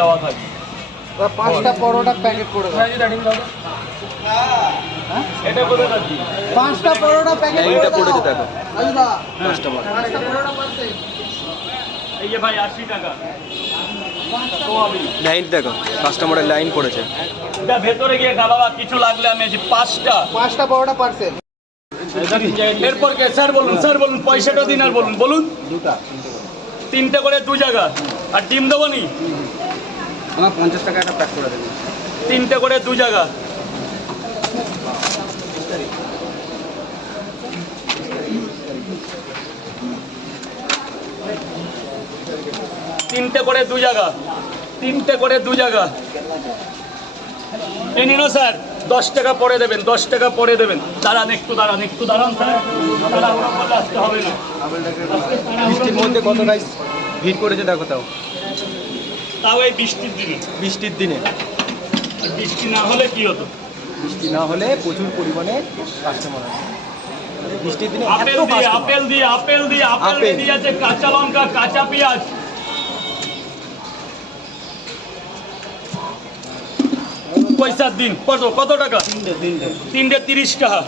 দেওয়া থাকে। পাঁচটা পরোটা প্যাকেট করে এটা কোথায় রাখি পাঁচটা পরোটা প্যাকেট লাইনটা পড়েছে দেখো। আলুদা। পাঁচটা পরোটা। এই যে ভাই আশি টাকা। লাইন দেখো কাস্টমারের লাইন পড়েছে। এটা ভেতরে গিয়ে খা বাবা কিছু লাগলে আমি পাঁচটা। পাঁচটা পার্সেল এরপর কে? স্যার বলুন স্যার বলুন পয়সাটা দিন আর বলুন। বলুন। দুটা। তিনটে করে দু জায়গা। আর ডিম দেবো নি? আমার পঞ্চাশ টাকা একটা প্যাক করে দেবেন তিনটে করে দু জায়গা। তিনটে করে দু জায়গা। তিনটে করে দু জায়গা। এই নিন স্যার দশ টাকা পরে দেবেন দশ টাকা পরে দেবেন। দাঁড়ান একটু দাঁড়ান একটু দাঁড়ান স্যার। আসতে হবে না। মধ্যে কতটাই ভিড় করেছে দেখো তাও। তাও এই বৃষ্টির দিনে। বৃষ্টির দিনে। বৃষ্টি না হলে কি হতো? বৃষ্টি না হলে প্রচুর পরিমাণে কাস্টমার আছে। বৃষ্টির দিনে আপেল দিয়ে আপেল দিয়ে আপেল দিয়ে আপেল। দিয়ে আছে কাঁচা লঙ্কা কাঁচা পেঁয়াজ। পয়সার দিন। কত কত টাকা? তিনটে তিরিশ টাকা।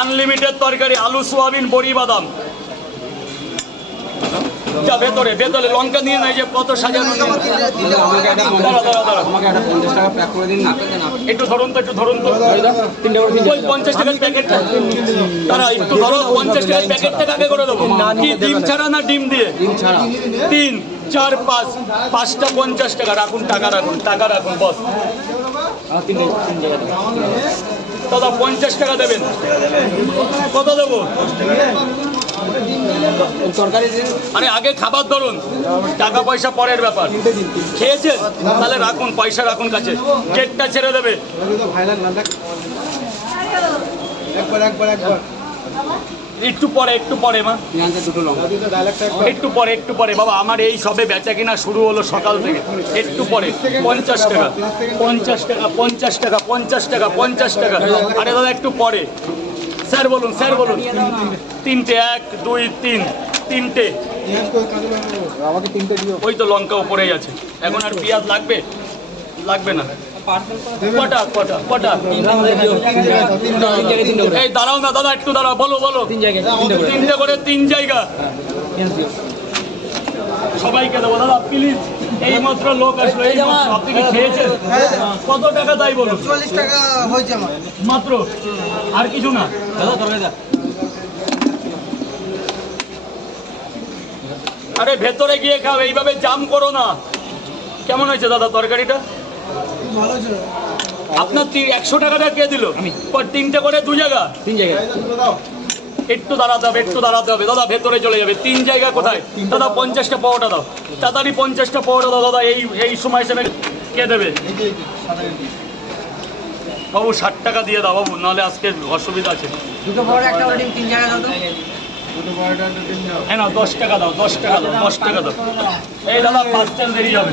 আনলিমিটেড তরকারি আলু সোয়াবিন বড়ি বাদাম। যা ভেতরে ভেতরে লঙ্কা নিয়ে নাই যে কত সাজানো একটা ধরুন তো, একটু ধরুন তো। ওই পঞ্চাশ টাকার প্যাকেটটা। তারা একটু ধরো, পঞ্চাশ টাকার প্যাকেটটা কাকে করে দেবো? কি, ডিম ছাড়া না ডিম দিয়ে? তিন, চার, পাঁচ, পাঁচটা পঞ্চাশ টাকা রাখুন টাকা রাখুন টাকা রাখুন, বস। দাদা, পঞ্চাশ টাকা দেবেন। কত দেবো? মানে আগে খাবার ধরুন টাকা পয়সা পরের ব্যাপার। খেয়েছেন তাহলে রাখুন পয়সা রাখুন কাছে। কেকটা ছেড়ে দেবে। একবার একবার একবার। একটু পরে একটু পরে মা। একটু পরে একটু পরে। বাবা আমার এই সবে বেচা কিনা শুরু হলো সকাল থেকে। একটু পরে পঞ্চাশ টাকা। পঞ্চাশ টাকা পঞ্চাশ টাকা পঞ্চাশ টাকা পঞ্চাশ টাকা। আরে দাদা একটু পরে। স্যার বলুন স্যার বলুন। তিনটে এক দুই তিন। তিনটে। আমাকে তিনটে দিও। ওই তো লঙ্কা উপরেই আছে। এখন আর পেঁয়াজ লাগবে? লাগবে না। কটা কটা কটা? এই দাঁড়াও না দাদা একটু দাঁড়াও বলো বলো। তিনটে করে। তিন জায়গা। সবাইকে দেবো। দাদা প্লিজ এই মাত্র লোক আসলো এই। আপনি কি খেয়েছেন কত টাকা তাই বলুন চল্লিশ টাকা হয়েছে আমার। মাত্র? আর কিছু না। আরে ভেতরে গিয়ে খাও এইভাবে জাম করো না। কেমন হয়েছে দাদা তরকারিটা? আপনার একশো টাকাটা কে দিল? পর তিনটে করে দু জায়গা? তিন জায়গায় একটু দাঁড়াতে হবে একটু দাঁড়াতে হবে। দাদা ভেতরে চলে যাবে। তিন জায়গা কোথায়? দাদা পঞ্চাশটা পাওয়াটা দাও। তাড়াতাড়ি পঞ্চাশটা পাওয়াটা দাও দাদা। এই এই সময় এসে কে দেবে? বাবু ষাট টাকা দিয়ে দাও বাবু। নাহলে আজকে অসুবিধা আছে। দুটো বড় একটা তিন জায়গায় দাও তো। হ্যাঁ না দশ টাকা দাও, দশ টাকা দাও, দশ টাকা দাও। এই দাদা, পাঁচ দেরি যাবে